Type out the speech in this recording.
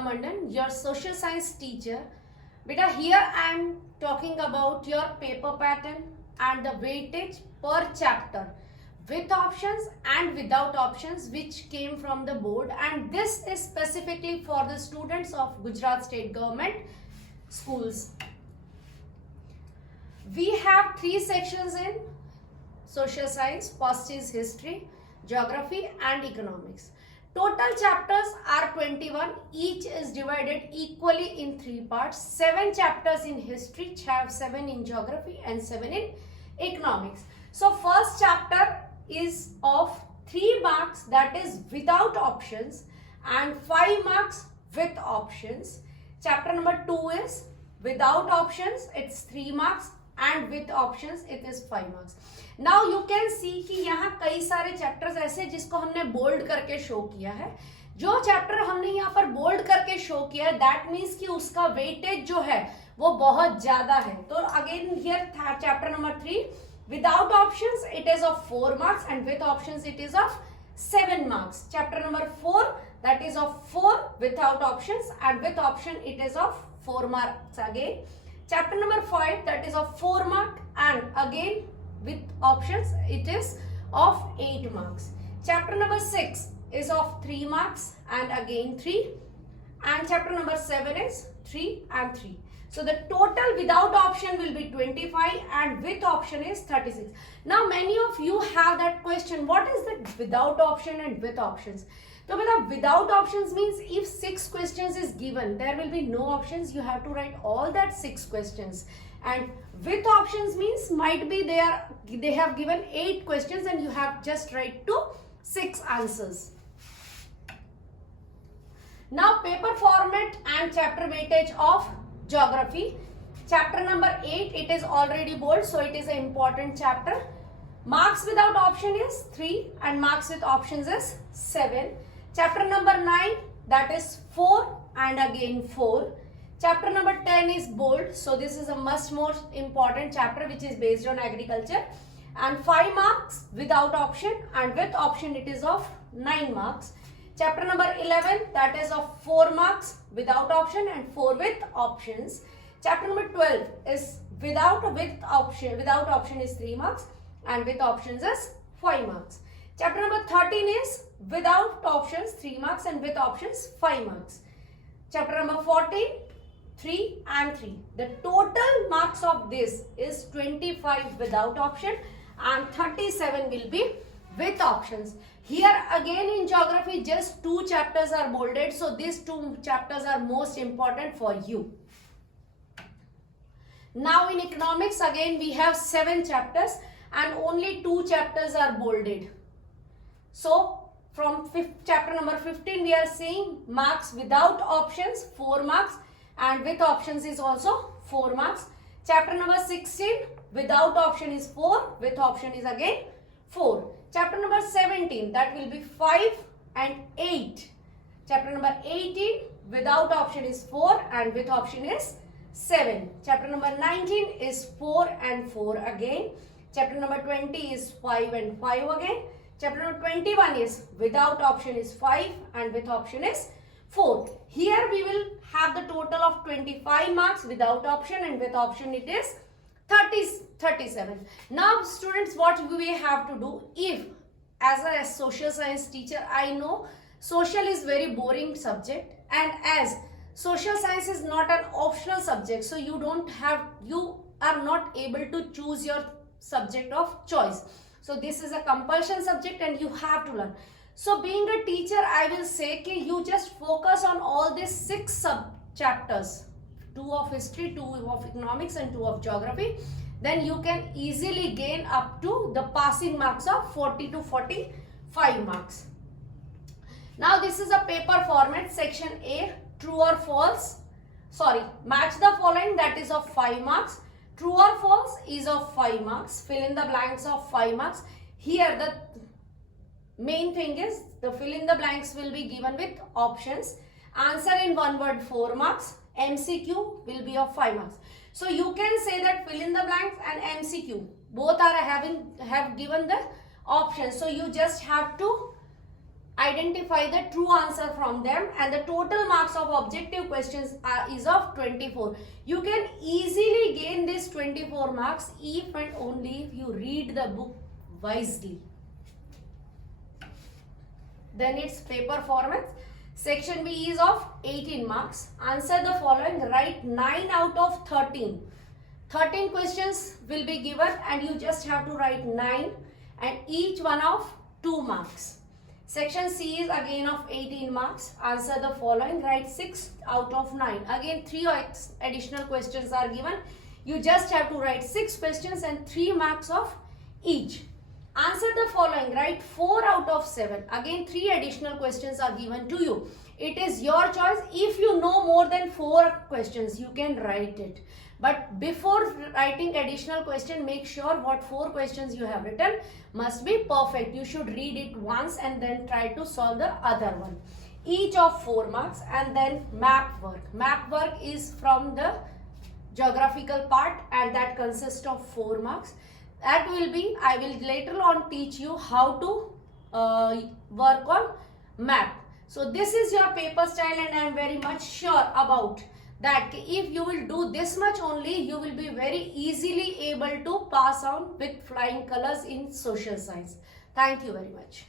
Mandan, your social science teacher. Beta, here I am talking about your paper pattern and the weightage per chapter with options and without options which came from the board, and this is specifically for the students of Gujarat State Government schools. We have 3 sections in social science. First is history, geography and economics. Total chapters are 21. Each is divided equally in 3 parts. 7 chapters in history, 7 in geography and 7 in economics. So first chapter is of 3 marks, that is without options, and 5 marks with options. Chapter number 2 is without options, it's 3 marks, and with options it is 5 marks. Now you can see कि यहाँ कई सारे chapters ऐसे जिसको हमने bold करके show किया है. जो चैप्टर हमने यहाँ पर बोल्ड करके शो किया है, दैट मीन्स कि उसका वेटेज जो है वो बहुत ज्यादा है. तो again here chapter number 3 without options it is of 4 marks and with options it is of 7 marks. Chapter number 4, that is of 4 without options, and with option it is of 4 marks again. Chapter number 5, that is of 4 mark, and again with options it is of 8 marks. Chapter number 6 is of 3 marks and again 3, and chapter number 7 is 3 and 3. So the total without option will be 25 and with option is 36. Now many of you have that question, what is the without option and with options? So without options means if 6 questions is given, there will be no options, you have to write all that 6 questions. And with options means might be they have given 8 questions and you have just write to 6 answers. Now paper format and chapter weightage of geography. Chapter number 8, it is already bold, so it is an important chapter. Marks without option is 3 and marks with options is 7. Chapter number 9, that is 4 and again 4. Chapter number 10 is bold, so this is a much more important chapter which is based on agriculture, and 5 marks without option, and with option it is of 9 marks. Chapter number 11, that is of 4 marks without option and 4 with options. Chapter number 12 is without option is 3 marks and with options is 5 marks. Chapter number 13 is without options 3 marks and with options 5 marks. Chapter number 14, 3 and 3. The total marks of this is 25 without option and 37 will be with options. Here again in geography just 2 chapters are bolded, so these 2 chapters are most important for you. Now in economics again we have 7 chapters and only 2 chapters are bolded. So from chapter number 15 we are seeing marks without options 4 marks and with options is also 4 marks. Chapter number 16 without option is 4, with option is again 4. Chapter number 17, that will be 5 and 8. Chapter number 18 without option is 4 and with option is 7. Chapter number 19 is 4 and 4 again. Chapter number 20 is 5 and 5 again. Chapter number 21 is without option is 5 and with option is 4. Here we will have the total of 25 marks without option, and with option it is 37. Now students, what we have to do, if as a social science teacher I know social is very boring subject, and as social science is not an optional subject, so you are not able to choose your subject of choice. So this is a compulsion subject and you have to learn. So being a teacher, I will say that you just focus on all these 6 sub chapters, 2 of history, 2 of economics and 2 of geography. Then you can easily gain up to the passing marks of 40 to 45 marks. Now this is a paper format. Section A, true or false. Match the following, that is of 5 marks. True or false is of 5 marks. Fill in the blanks of 5 marks. Here the main thing is the fill in the blanks will be given with options. Answer in one word 4 marks. MCQ will be of 5 marks. So you can say that fill in the blanks and MCQ both are have given the options. So you just have to identify the true answer from them, and the total marks of objective questions is of 24. You can easily gain this 24 marks if and only if you read the book wisely. Then it's paper formats. Section B is of 18 marks. Answer the following. Write 9 out of 13. 13 questions will be given and you just have to write 9 and each one of 2 marks. Section C is again of 18 marks. Answer the following. Write 6 out of 9. Again 3 additional questions are given. You just have to write 6 questions and 3 marks of each. Answer the following. Write 4 out of 7. Again 3 additional questions are given to you. It is your choice. If you know more than 4 questions, you can write it. But before writing additional question, make sure what 4 questions you have written must be perfect. You should read it once and then try to solve the other one. Each of 4 marks. And then map work. Map work is from the geographical part and that consists of 4 marks. That will be, I will later on teach you how to work on map. So this is your paper style and I am very much sure about that if you will do this much only, you will be very easily able to pass on with flying colors in social science. Thank you very much.